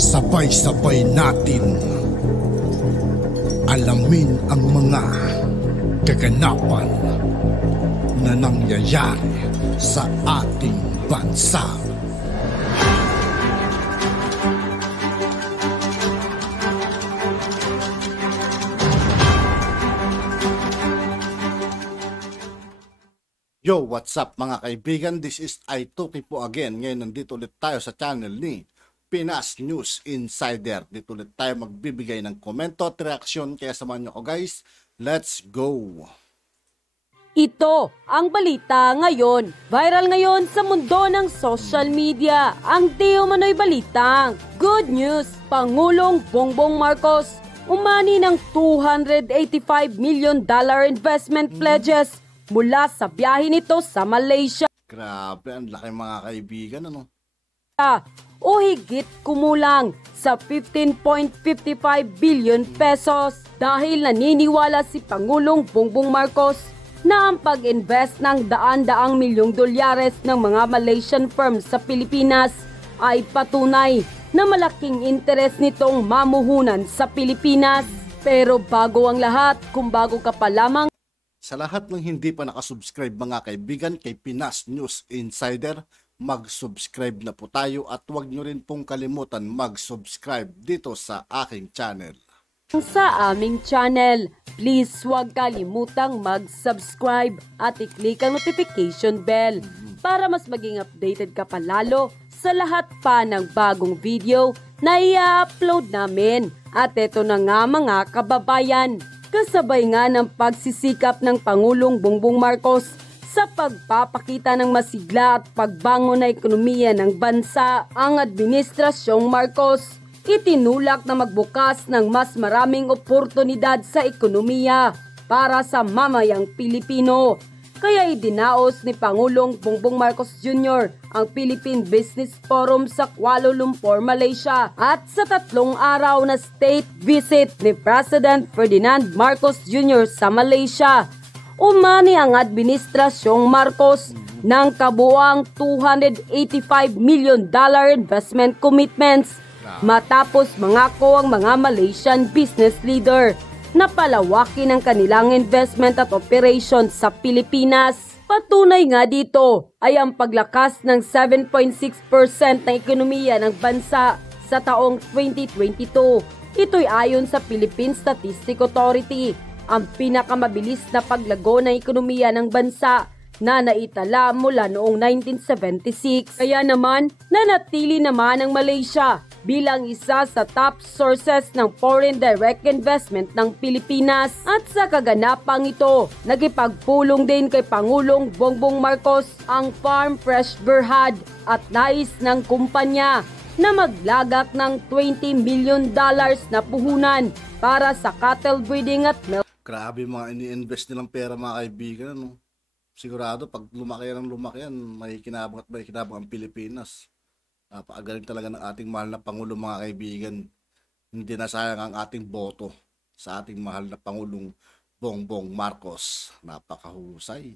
Sabay-sabay natin alamin ang mga kaganapan na nangyayari sa ating bansa. Yo, what's up mga kaibigan? This is Aituki po again. Ngayon nandito ulit tayo sa channel ni Pinas News Insider. Dito ulit tayo magbibigay ng komento at reaksyon. Kaya samahan nyo ko guys. Let's go! Ito ang balita ngayon. Viral ngayon sa mundo ng social media. Ang di umano'y balitang good news. Pangulong Bongbong Marcos umani ng $285 million investment pledges mula sa biyahe nito sa Malaysia. Grabe, ang laki mga kaibigan, ano? O higit kumulang sa 15.55 billion pesos dahil naniniwala si Pangulong Bongbong Marcos na ang pag-invest ng daan-daang milyong dolyares ng mga Malaysian firms sa Pilipinas ay patunay na malaking interes nitong mamuhunan sa Pilipinas. Pero bago ang lahat, kung bago ka pa lamang sa lahat ng hindi pa nakasubscribe mga kaibigan kay Pinas News Insider, mag-subscribe na po tayo at huwag nyo rin pong kalimutan mag-subscribe dito sa aking channel. Sa aming channel, please huwag kalimutang mag-subscribe at i-click ang notification bell para mas maging updated ka palalo sa lahat pa ng bagong video na i-upload namin. At eto na nga mga kababayan, kasabay nga ng pagsisikap ng Pangulong Bongbong Marcos sa pagpapakita ng masigla at pagbangon na ekonomiya ng bansa, ang Administrasyong Marcos itinulak na magbukas ng mas maraming oportunidad sa ekonomiya para sa mamayang Pilipino. Kaya idinaos ni Pangulong Bongbong Marcos Jr. ang Philippine Business Forum sa Kuala Lumpur, Malaysia, at sa 3 araw na state visit ni President Ferdinand Marcos Jr. sa Malaysia, umani ang Administrasyong Marcos ng kabuuang $285 million investment commitments matapos mangako ang mga Malaysian business leader na palawakin ang kanilang investment at operations sa Pilipinas. Patunay nga dito ay ang paglakas ng 7.6% ng ekonomiya ng bansa sa taong 2022. Ito'y ayon sa Philippine Statistics Authority, ang pinakamabilis na paglago ng ekonomiya ng bansa na naitala mula noong 1976. Kaya naman, nanatili naman ang Malaysia bilang isa sa top sources ng foreign direct investment ng Pilipinas. At sa kaganapang ito, nagipagpulong din kay Pangulong Bongbong Marcos ang Farm Fresh Berhad at nais ng kumpanya na maglagak ng $20 million na puhunan para sa cattle breeding at milk. Grabe mga ini-invest nilang pera mga kaibigan, ano? Sigurado pag lumaki yan, may kinabang at may kinabang ang Pilipinas. Napakagaling talaga ng ating mahal na Pangulo mga kaibigan. Hindi na sayang ang ating boto sa ating mahal na Pangulong Bongbong Marcos. Napakahusay.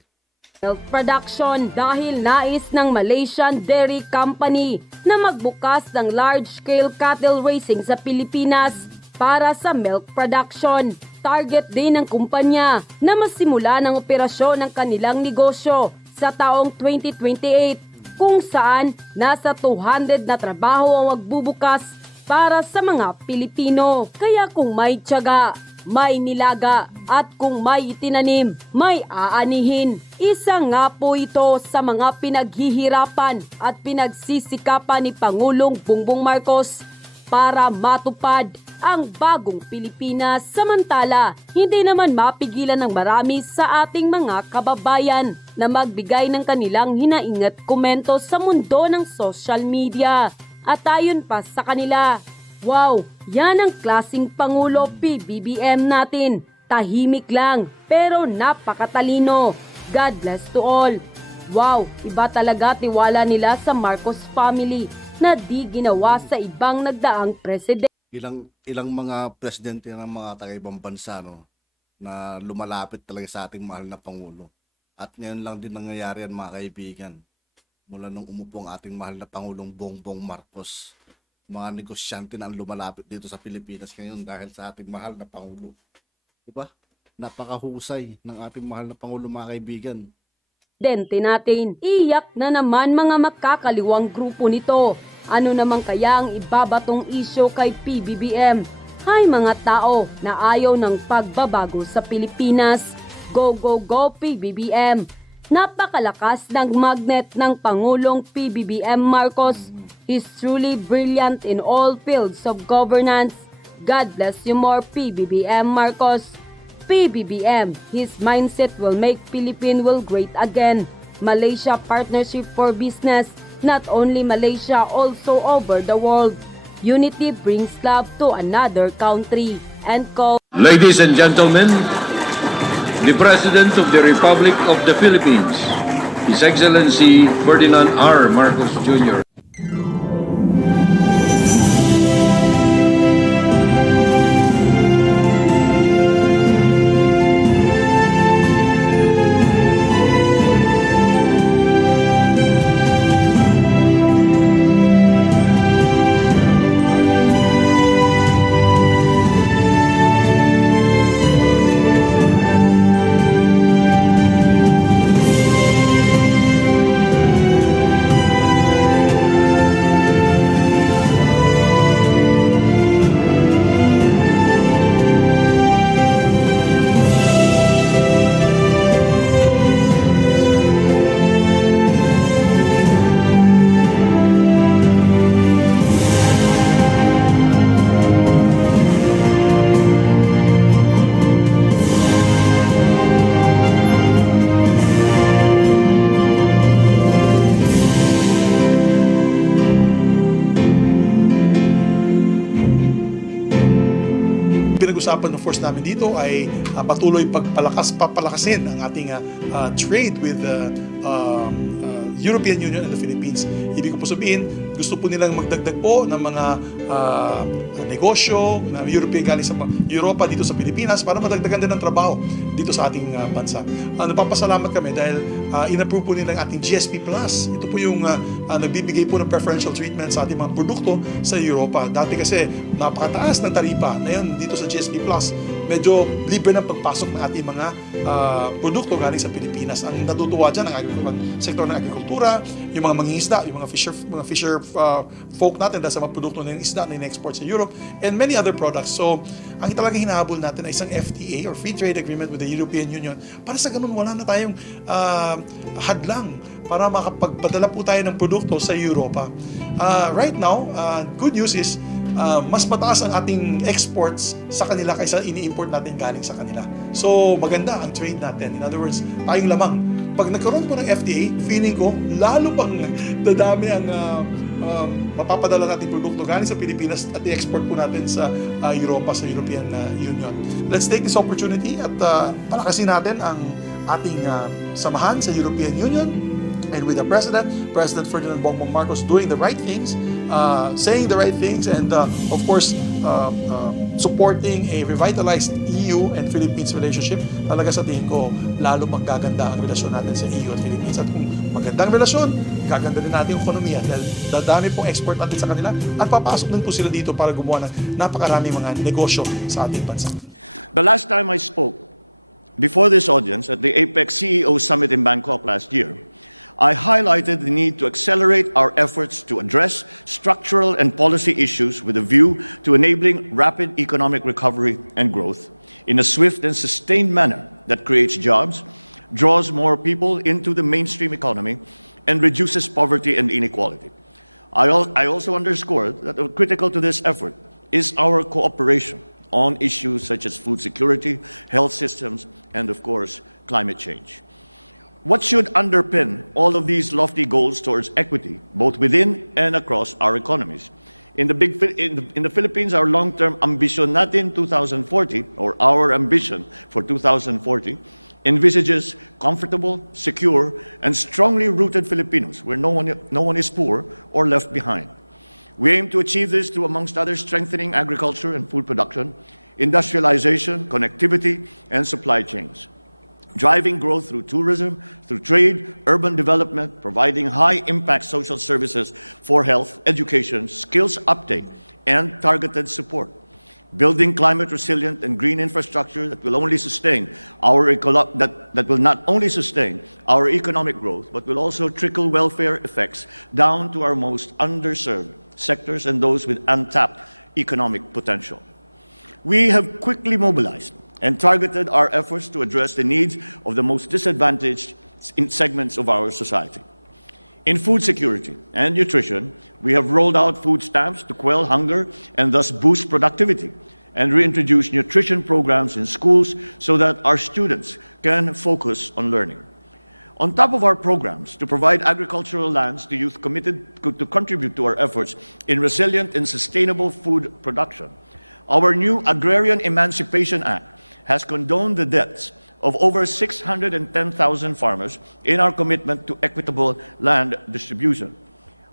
Milk production dahil nais ng Malaysian Dairy Company na magbukas ng large-scale cattle raising sa Pilipinas para sa milk production. Target din ng kumpanya na masimula ng operasyon ng kanilang negosyo sa taong 2028 kung saan nasa 200 na trabaho ang magbubukas para sa mga Pilipino. Kaya kung may tiyaga, may nilaga at kung may itinanim, may aanihin. Isa nga po ito sa mga pinaghihirapan at pinagsisikapan ni Pangulong Bongbong Marcos para matupad ang bagong Pilipinas. Samantala, hindi naman mapigilan ng marami sa ating mga kababayan na magbigay ng kanilang hinaing at komento sa mundo ng social media. At ayon pa sa kanila, wow, yan ang klaseng Pangulo PBBM natin. Tahimik lang, pero napakatalino. God bless to all. Wow, iba talaga tiwala nila sa Marcos family na di ginawa sa ibang nagdaang presidente. Ilang mga presidente ng mga taga-ibang bansa, no, na lumalapit talaga sa ating mahal na Pangulo. At ngayon lang din nangyayari yan mga kaibigan. Mula nung umupo ang ating mahal na Pangulong Bongbong Marcos. mga negosyante na ang lumalapit dito sa Pilipinas ngayon dahil sa ating mahal na Pangulo. Diba? Napakahusay ng ating mahal na Pangulo, mga kaibigan. Dente natin, iyak na naman mga makakaliwang grupo nito. Ano naman kaya ang ibabatong isyo kay PBBM? Hay mga tao na ayaw ng pagbabago sa Pilipinas. Go, go, go PBBM! Napakalakas ng magnet ng Pangulong PBBM Marcos. He's truly brilliant in all fields of governance. God bless you more, PBBM Marcos. PBBM, his mindset will make Philippine will great again. Malaysia Partnership for Business, not only Malaysia, also over the world. Unity brings love to another country. End quote. Ladies and gentlemen, the President of the Republic of the Philippines, His Excellency Ferdinand R. Marcos Jr. Pinag-usapan ng force namin dito ay patuloy papalakasin ang ating trade with European Union and the Philippines. Ibig ko po sabihin, gusto po nilang magdagdag po ng mga negosyo na European galing sa Europa dito sa Pilipinas para madagdagan din ng trabaho dito sa ating bansa. Napapasalamat kami dahil in-approve po nila ang ating GSP Plus. Ito po yung nagbibigay po ng preferential treatment sa ating mga produkto sa Europa. Dati kasi napakataas ng taripa. Ngayon dito sa GSP Plus, medyo libre ng pagpasok ng ating mga produkto galing sa Pilipinas. Ang natutuwa dyan ang sektor ng agrikultura, yung mga mangingisda, yung mga fisher folk natin dahil sa mga produkto ng isda na in-export sa Europe, and many other products. So, ang talagang hinahabol natin ay isang FTA or Free Trade Agreement with the European Union para sa ganun wala na tayong hadlang para makapagpadala po tayo ng produkto sa Europa. Right now, good news is mas mataas ang ating exports sa kanila kaysa ini-import natin galing sa kanila. So, maganda ang trade natin. In other words, tayong lamang. Pag nagkaroon po ng FTA, feeling ko, lalo pang dadami ang mapapadala natin produkto galing sa Pilipinas at i-export po natin sa Europa, sa European Union. Let's take this opportunity at palakasin natin ang ating samahan sa European Union, and with the President Ferdinand Bongbong Marcos doing the right things, saying the right things, and of course, supporting a revitalized EU and Philippines relationship. Talaga sa tingin ko, lalo maggaganda ang relasyon natin sa EU at Philippines. At kung magandang relasyon, gaganda din natin yung ekonomiya dahil dadami pong export natin sa kanila at papasok din po sila dito para gumawa ng napakaraming mga negosyo sa ating bansa. The last time I spoke before this audience at the APEC CEO Summit in Bangkok last year, I highlighted the need to accelerate our efforts to address structural and policy issues with a view to enabling rapid economic recovery and growth in a swift and sustained manner that creates jobs, draws more people into the mainstream economy, and reduces poverty and inequality. I also underscored that critical to this effort is our cooperation on issues such as food security, health systems, and of course, climate change. What should underpin all of these lofty goals towards equity, both within and across our economies? In the Philippines, our long-term ambition natin 2040, or our ambition for 2040, envisages comfortable, secure, and strongly rooted Filipinos where no one is poor or left behind. We aim to achieve this through, amongst others, strengthening agriculture and food production, industrialization, connectivity, and supply chains. driving growth through tourism, through trade, urban development, providing high-impact social services for health, education, skills uptake, and targeted support. Building climate-resilient and green infrastructure that will only sustain that will not only sustain our economic growth, but will also trickle welfare effects down to our most underserved sectors and those with untapped economic potential. We have quickly mobilized and targeted our efforts to address the needs of the most disadvantaged segments of our society. In food security and nutrition, we have rolled out food stamps to quell hunger and thus boost productivity, and reintroduced nutrition programs in schools so that our students can focus on learning. On top of our programs to provide agricultural lands to youth committed to contribute to our efforts in resilient and sustainable food production, our new Agrarian Emancipation Act has condoned the debts of over 610,000 farmers in our commitment to equitable land distribution.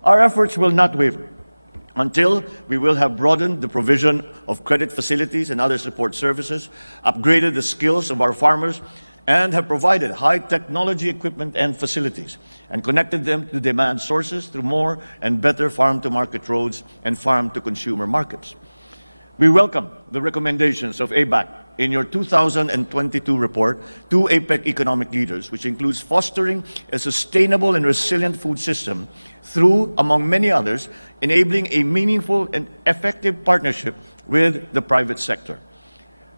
Our efforts will not waver until we will have broadened the provision of credit facilities and other support services, upgraded the skills of our farmers, and have provided high technology equipment and facilities, and connected them to demand sources through more and better farm-to-market roads and farm-to-consumer markets. We welcome the recommendations of ABAC in your 2022 report to APEC economic leaders, which includes fostering a sustainable and resilient food system through, among many others, enabling a meaningful and effective partnership with the private sector.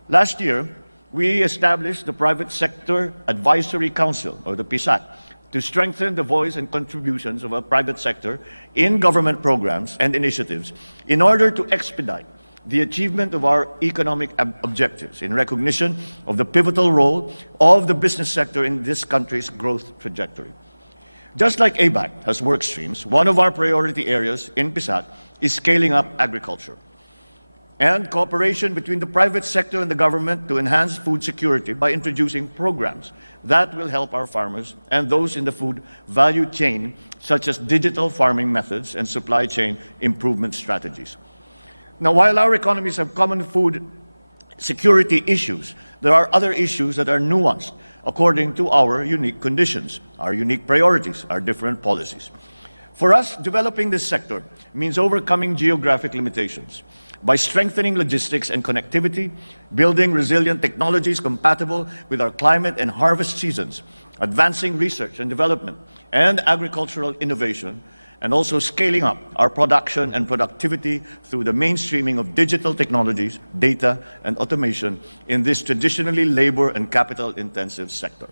Last year, we established the Private Sector Advisory Council, or the PSAC, to strengthen the voice and contributions of our private sector in government programs and initiatives in order to expedite the achievement of our economic objectives in recognition of the pivotal role of the business sector in this country's growth trajectory. Just like ABAC has work streams, one of our priority areas in PSAC is scaling up agriculture and cooperation between the private sector and the government to enhance food security by introducing programs that will help our farmers and those in the food value chain, such as digital farming methods and supply chain improvement strategies. Now, while our economies have common food security issues, there are other issues that are nuanced according to our unique conditions, our unique priorities, our different policies. For us, developing this sector means overcoming geographic limitations by strengthening logistics and connectivity, building resilient technologies compatible with our climate and harvest seasons, advancing research and development and agricultural innovation, and also scaling up our production and productivity through the mainstreaming of digital technologies, data, and automation in this traditionally labor and capital-intensive sector.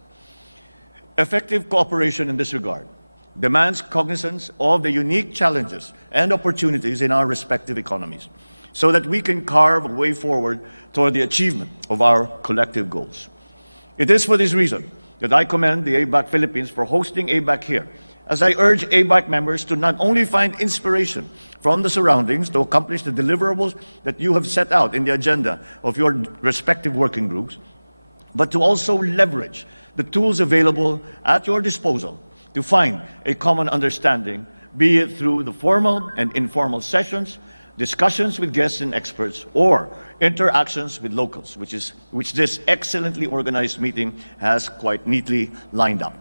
Effective cooperation in this regard demands cognizance of the unique challenges and opportunities in our respective economies so that we can carve a way forward toward the achievement of our collective goals. It is for this reason that I commend the ABAC Philippines for hosting ABAC here, as I urge ABAC members to not only find inspiration from the surroundings to accomplish the deliverables that you have set out in the agenda of your respective working groups, but to also leverage the tools available at your disposal to find a common understanding, be it through the formal and informal sessions, discussions with guests and experts, or interactions with locals, which this excellently organized meeting has quite neatly lined up.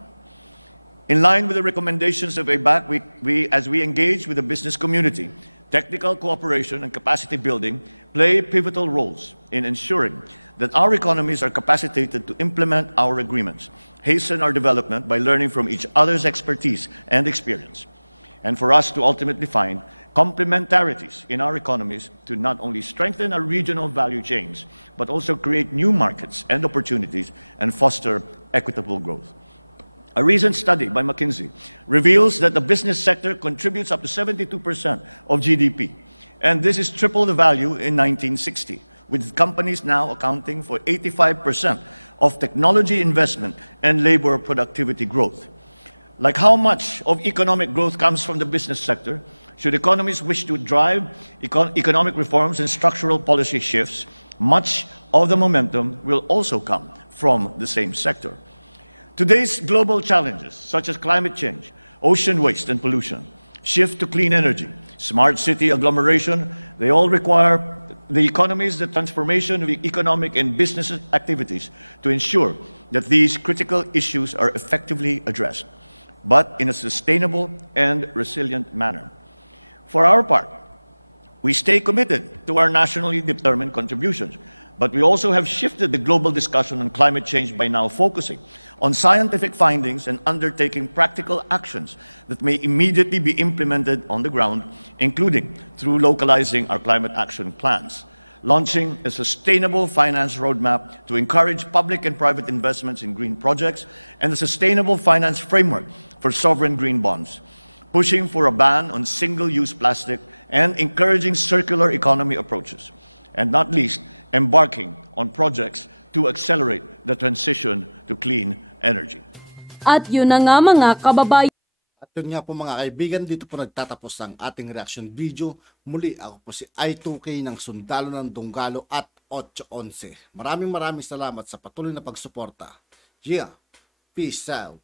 In line with the recommendations of ABAC, as we engage with the business community, technical cooperation and capacity building play pivotal roles in ensuring that our economies are capacitated to implement our agreements, hasten our development by learning from each other's expertise and experience, and for us to ultimately find complementarities in our economies to not only strengthen our regional value chains, but also create new markets and opportunities and foster equitable growth. A recent study by McKinsey reveals that the business sector contributes up to 72% of GDP, and this is triple the value in 1960, with companies now accounting for 85% of technology investment and labor productivity growth. Like how much of economic growth comes from the business sector, should economies wish to drive economic reforms and structural policy shifts, much of the momentum will also come from the same sector. Today's global challenges, such as climate change, ocean waste and pollution, shift to clean energy, smart city agglomeration, they all require the economies, the transformation of economic and business activities to ensure that these critical issues are effectively addressed, but in a sustainable and resilient manner. For our part, we stay committed to our nationally determined contributions, but we also have shifted the global discussion on climate change by now focusing on scientific findings and undertaking practical actions that may immediately be implemented on the ground, including through localizing our climate action plans, launching a sustainable finance roadmap to encourage public and private investments in green projects, and a sustainable finance framework for sovereign green bonds, pushing for a ban on single-use plastic and encouraging circular economy approaches, and not least, embarking on projects to accelerate the transition to clean energy. At yun na nga mga kababayan. At yun nga po mga kaibigan, dito po nagtatapos ang ating reaction video. Muli ako po si I2K ng Sundalo ng Dunggalo at 811. Maraming salamat sa patuloy na pagsuporta. Yeah, peace out.